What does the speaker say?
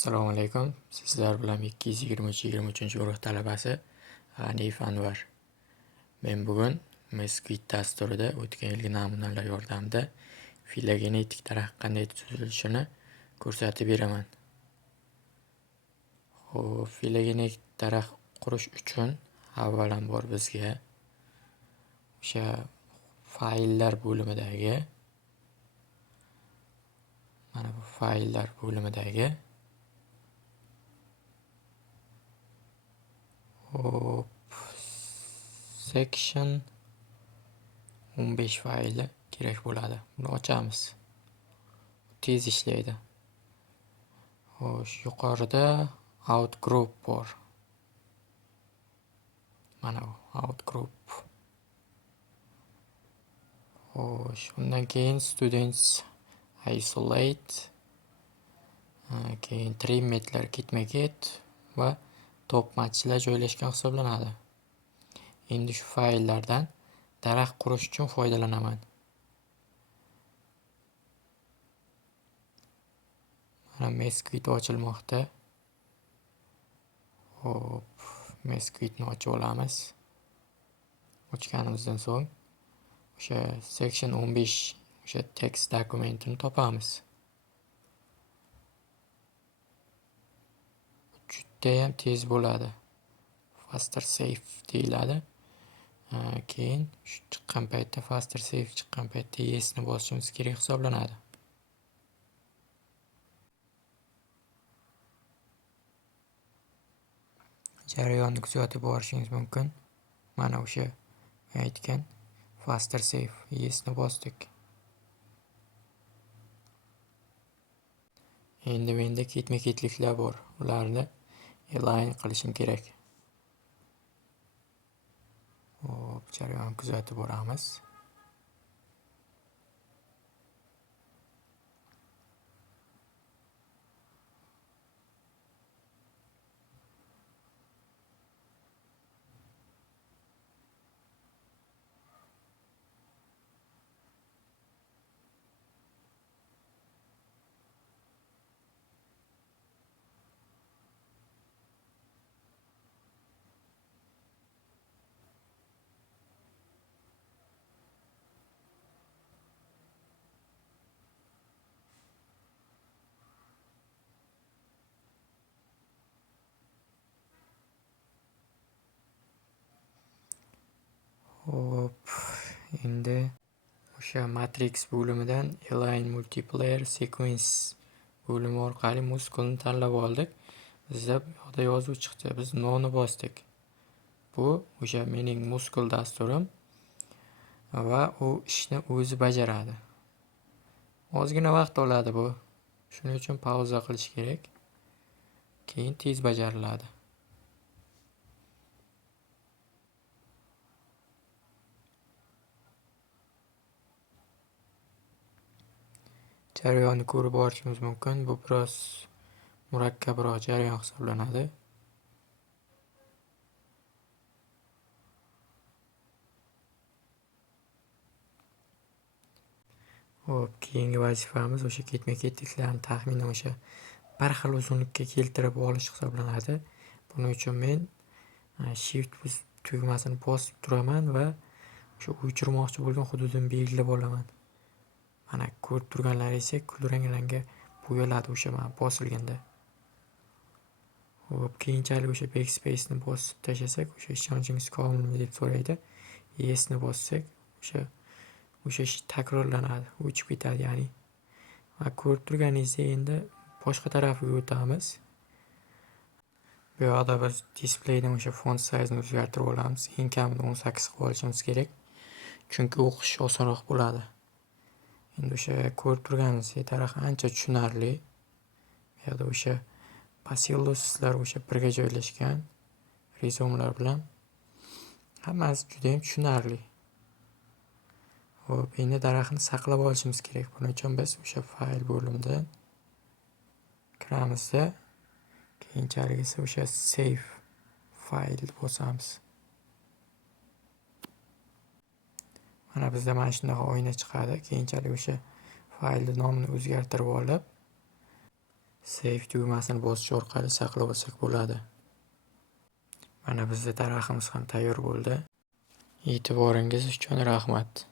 Assalomu alaykum. Sizlar bilan 223 guruh talabasi G'aniyev Anvar. Men bugun Mesquite dasturida o'tgan yilgi namunalar yordamida filogenetik daraxt qanday tuzilishini ko'rsatib beraman. Xo'p, filogenetik daraxt qurish uchun avvalambor bizga o'sha fayllar bo'limidagi mana bu fayllar bo'limidagi section 15 fayli kerak bo'ladi. Buni ochamiz. Tez ishlaydi. Xo'sh, yuqorida outgroup bor. Mana bu outgroup. Xo'sh, undan keyin students isolate, keyin trimmetlar ketma-ket va top matchlar joylashgan hisoblanadi. Endi shu fayllardan daraxt qurish uchun foydalanaman. Mana Mesquite ochilmoqda. Hop, Mesquite'ni ochib olamiz. Ochganimizdan so'ng o'sha section 15 o'sha text dokumentini topamiz. Juda ham tez bo'ladi. Faster safe deyiladi. Keyin shu chiqqan paytda faster safe chiqqan paytda yes ni bosishimiz kerak hisoblanadi. Jarayonni kuzatib borishingiz mumkin. Mana o'sha aytgan faster safe yes ni bosdik. Endi menda ketma-ketliklar bor. Ularni align qilishim kerak. Hop, jarayonni kuzatib boramiz. Hop, endi o'sha matrix bo'limidan align multiplayer sequence bo'limi orqali muskulni tanlab oldik. Bizda bu yoqda yozuv chiqdi. Biz noni bosdik. Bu o'sha mening muskul dasturim va u ishni o'zi bajaradi. Ozgina vaqt oladi bu. Shuning uchun pauza qilish kerak. Keyin tez bajariladi. Jarayonni ko'rib borishimiz mumkin. Bu biroz murakkabroq jarayon hisoblanadi. Hop, keyingi vazifamiz o'sha ketma-ketliklarni taxminan o'sha bir xil uzunlikka keltirib olish hisoblanadi. Buning uchun men shift tugmasini bosib turaman va o'sha o'chirmoqchi bo'lgan hududini belgilab olaman. Mana ko'rib turganlaringizdek kulrang rangga bo'yaladi o'sha mana bosilganda. Hop, keyinchalik o'sha backspace ni bosib tashlasak, o'sha ishonchingiz komilmi deb so'raydi. Yes ni bossak, o'sha ish takrorlanadi, o'chib ketadi ya'ni. Va ko'rib turganingizdek endi boshqa tarafiga o'tamiz. Bu yoqda biz displeydan o'sha font size ni o'zgartirib olamiz. Eng kamida 18 qilib olishimiz kerak. Chunki o'qish osonroq bo'ladi. Endi o'sha ko'rib turganingizdek daraxt ancha tushunarli. Bu yerda o'sha bacilluslar o'sha birga joylashgan rizomlar bilan hammasi juda ham tushunarli. Hop, endi daraxtni saqlab olishimiz kerak. Buning uchun biz o'sha fayl bo'limidan kiramizda keyinchalik esa o'sha save fayl bosamiz. Mana bizda mana shunaqa oyna chiqadi. Keyinchalik o'sha faylning nomini o'zgartirib olib Save tugmasini bosish orqali saqlab olsak bo'ladi. Mana bizda daraxtimiz ham tayyor bo'ldi. E'tiboringiz uchun rahmat.